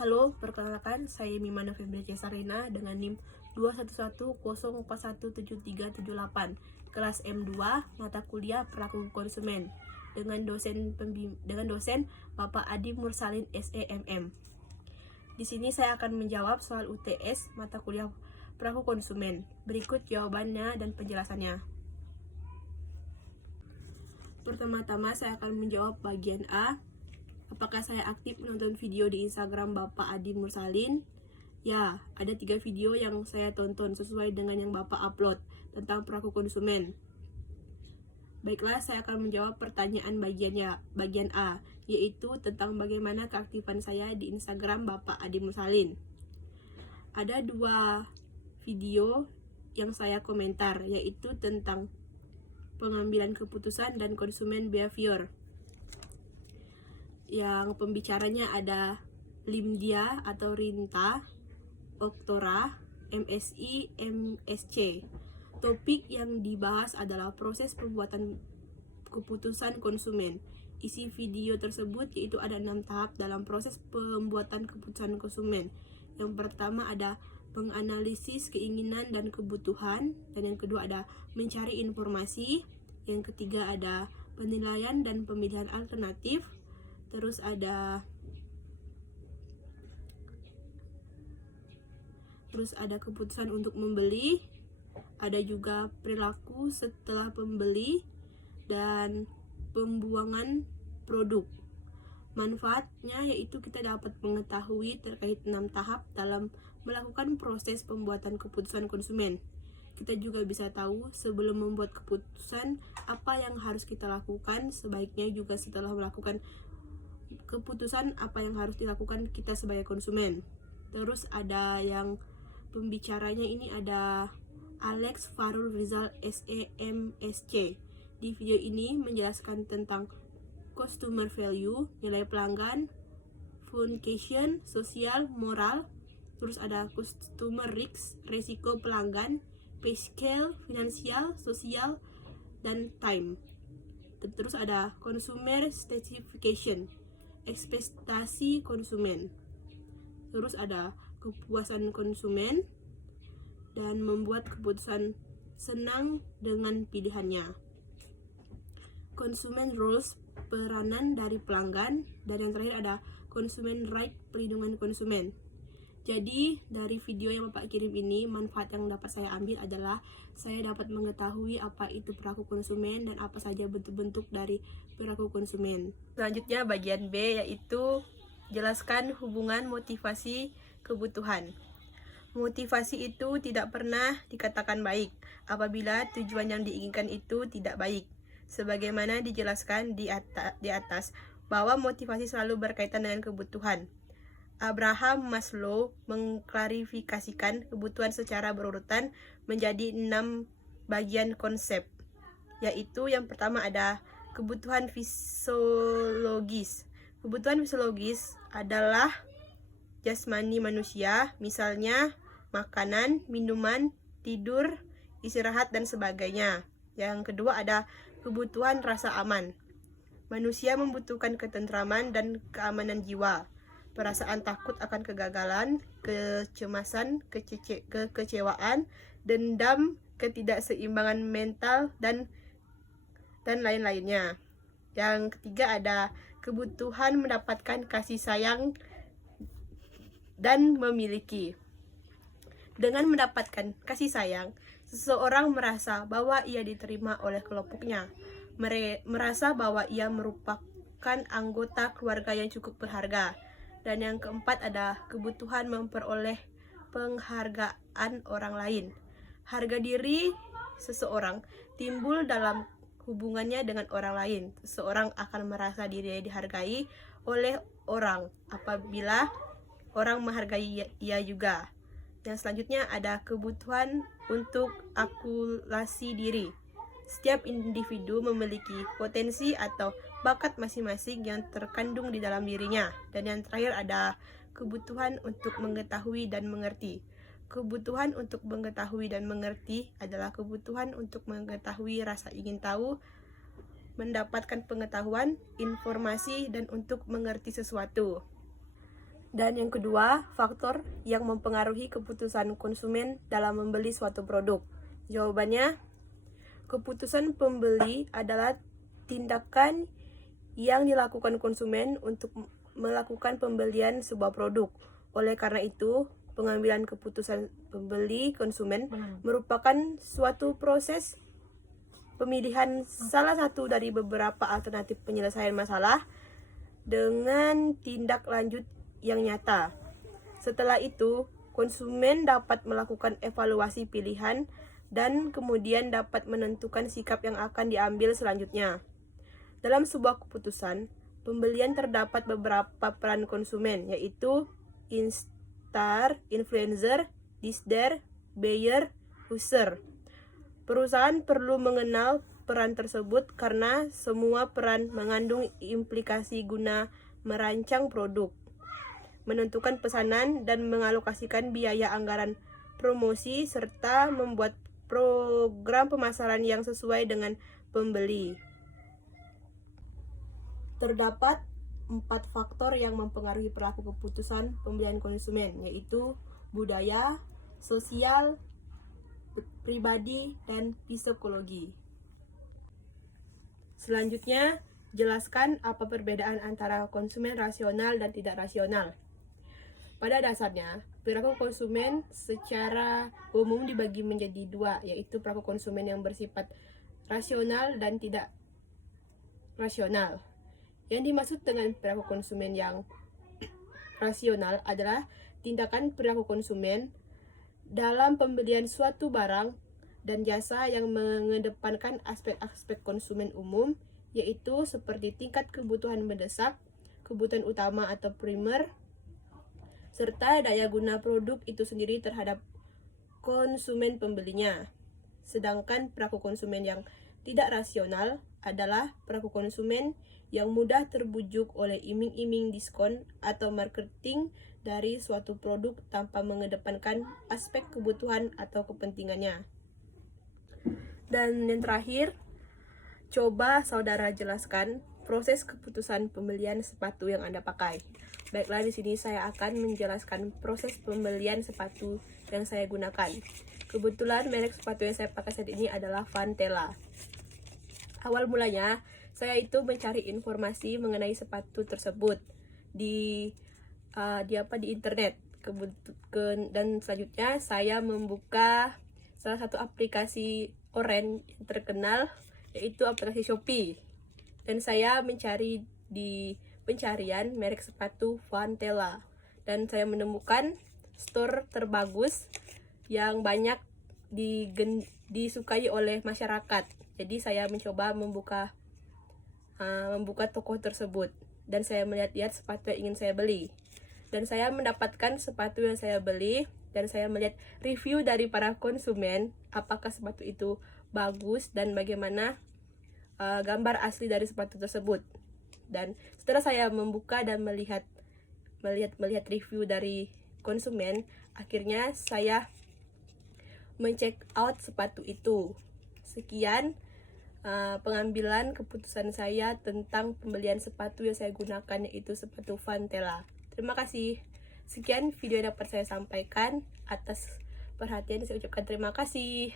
Halo, perkenalkan saya Mima November Cesarina dengan NIM 211041738, kelas M2, mata kuliah Perilaku Konsumen, dengan dosen Bapak Adi Mursalin SEMM. Di sini saya akan menjawab soal UTS mata kuliah Perilaku Konsumen. Berikut jawabannya dan penjelasannya. Pertama-tama saya akan menjawab bagian A. Apakah saya aktif menonton video di Instagram Bapak Adi Mursalin? Ya, ada 3 video yang saya tonton sesuai dengan yang Bapak upload tentang perilaku konsumen. Baiklah, saya akan menjawab pertanyaan bagian A, yaitu tentang bagaimana keaktifan saya di Instagram Bapak Adi Mursalin. Ada 2 video yang saya komentar, yaitu tentang pengambilan keputusan dan konsumen behavior. Yang pembicaranya ada Limdia atau Rinta, Oktora, MSI, MSC. Topik yang dibahas adalah proses pembuatan keputusan konsumen. Isi video tersebut yaitu ada 6 tahap dalam proses pembuatan keputusan konsumen. Yang pertama ada menganalisis keinginan dan kebutuhan, dan yang kedua ada mencari informasi, yang ketiga ada penilaian dan pemilihan alternatif, terus ada keputusan untuk membeli, ada juga perilaku setelah pembeli, dan pembuangan produk. Manfaatnya yaitu kita dapat mengetahui terkait 6 tahap dalam melakukan proses pembuatan keputusan konsumen. Kita juga bisa tahu sebelum membuat keputusan apa yang harus kita lakukan, sebaiknya juga setelah melakukan keputusan apa yang harus dilakukan kita sebagai konsumen. Terus ada yang pembicaranya ini ada Alex Farul Rizal SEMSC. Di video ini menjelaskan tentang customer value, nilai pelanggan, function, sosial, moral. Terus ada customer risk, resiko pelanggan, pay scale, finansial, sosial, dan time. Terus ada consumer specification, ekspektasi konsumen. Terus ada kepuasan konsumen dan membuat keputusan senang dengan pilihannya. Consumer rules, peranan dari pelanggan, dan yang terakhir ada consumer right, perlindungan konsumen. Jadi dari video yang Bapak kirim ini, manfaat yang dapat saya ambil adalah saya dapat mengetahui apa itu perilaku konsumen dan apa saja bentuk-bentuk dari perilaku konsumen. Selanjutnya bagian B, yaitu jelaskan hubungan motivasi kebutuhan. Motivasi itu tidak pernah dikatakan baik apabila tujuan yang diinginkan itu tidak baik. Sebagaimana dijelaskan di atas bahwa motivasi selalu berkaitan dengan kebutuhan. Abraham Maslow mengklarifikasikan kebutuhan secara berurutan menjadi 6 bagian konsep, yaitu yang pertama ada kebutuhan fisiologis. Kebutuhan fisiologis adalah jasmani manusia, misalnya makanan, minuman, tidur, istirahat, dan sebagainya. Yang kedua ada kebutuhan rasa aman. Manusia membutuhkan ketentraman dan keamanan jiwa. Perasaan takut akan kegagalan, kecemasan, kekecewaan, dendam, ketidakseimbangan mental, dan lain-lainnya. Yang ketiga ada kebutuhan mendapatkan kasih sayang dan memiliki. Dengan mendapatkan kasih sayang, seseorang merasa bahwa ia diterima oleh kelompoknya, merasa bahwa ia merupakan anggota keluarga yang cukup berharga. Dan yang keempat ada kebutuhan memperoleh penghargaan orang lain. Harga diri seseorang timbul dalam hubungannya dengan orang lain. Seseorang akan merasa dirinya dihargai oleh orang apabila orang menghargai ia juga. Yang selanjutnya ada kebutuhan untuk akulasi diri. Setiap individu memiliki potensi atau bakat masing-masing yang terkandung di dalam dirinya. Dan yang terakhir ada kebutuhan untuk mengetahui dan mengerti. Kebutuhan untuk mengetahui dan mengerti adalah kebutuhan untuk mengetahui rasa ingin tahu, mendapatkan pengetahuan, informasi, dan untuk mengerti sesuatu. Dan yang kedua, faktor yang mempengaruhi keputusan konsumen dalam membeli suatu produk. Jawabannya, keputusan pembeli adalah tindakan yang dilakukan konsumen untuk melakukan pembelian sebuah produk. Oleh karena itu, pengambilan keputusan pembeli konsumen merupakan suatu proses pemilihan salah satu dari beberapa alternatif penyelesaian masalah dengan tindak lanjut yang nyata. Setelah itu, konsumen dapat melakukan evaluasi pilihan dan kemudian dapat menentukan sikap yang akan diambil selanjutnya. Dalam sebuah keputusan pembelian terdapat beberapa peran konsumen, yaitu instar, influencer, disder, buyer, user. Perusahaan perlu mengenal peran tersebut karena semua peran mengandung implikasi guna merancang produk, menentukan pesanan, dan mengalokasikan biaya anggaran promosi, serta membuat program pemasaran yang sesuai dengan pembeli. Terdapat 4 faktor yang mempengaruhi perilaku keputusan pembelian konsumen, yaitu budaya, sosial, pribadi, dan psikologi. Selanjutnya, jelaskan apa perbedaan antara konsumen rasional dan tidak rasional. Pada dasarnya, perilaku konsumen secara umum dibagi menjadi dua, yaitu perilaku konsumen yang bersifat rasional dan tidak rasional. Yang dimaksud dengan perilaku konsumen yang rasional adalah tindakan perilaku konsumen dalam pembelian suatu barang dan jasa yang mengedepankan aspek-aspek konsumen umum, yaitu seperti tingkat kebutuhan mendesak, kebutuhan utama atau primer, serta daya guna produk itu sendiri terhadap konsumen pembelinya. Sedangkan perilaku konsumen yang tidak rasional adalah perilaku konsumen yang mudah terbujuk oleh iming-iming diskon atau marketing dari suatu produk tanpa mengedepankan aspek kebutuhan atau kepentingannya. Dan yang terakhir, coba saudara jelaskan proses keputusan pembelian sepatu yang Anda pakai. Baiklah, di sini saya akan menjelaskan proses pembelian sepatu yang saya gunakan. Kebetulan merek sepatu yang saya pakai saat ini adalah Vantela. Awal mulanya, saya itu mencari informasi mengenai sepatu tersebut di internet. Dan selanjutnya saya membuka salah satu aplikasi online yang terkenal, yaitu aplikasi Shopee. Dan saya mencari di pencarian merek sepatu Vantela, dan saya menemukan store terbagus yang banyak disukai oleh masyarakat. Jadi saya mencoba membuka toko tersebut, dan saya melihat sepatu yang ingin saya beli, dan saya mendapatkan sepatu yang saya beli, dan saya melihat review dari para konsumen apakah sepatu itu bagus dan bagaimana gambar asli dari sepatu tersebut. Dan setelah saya membuka dan melihat review dari konsumen, akhirnya saya men-check out sepatu itu. Sekian pengambilan keputusan saya tentang pembelian sepatu yang saya gunakan, yaitu sepatu Vantela. Terima kasih. Sekian video yang dapat saya sampaikan. Atas perhatian saya ucapkan terima kasih.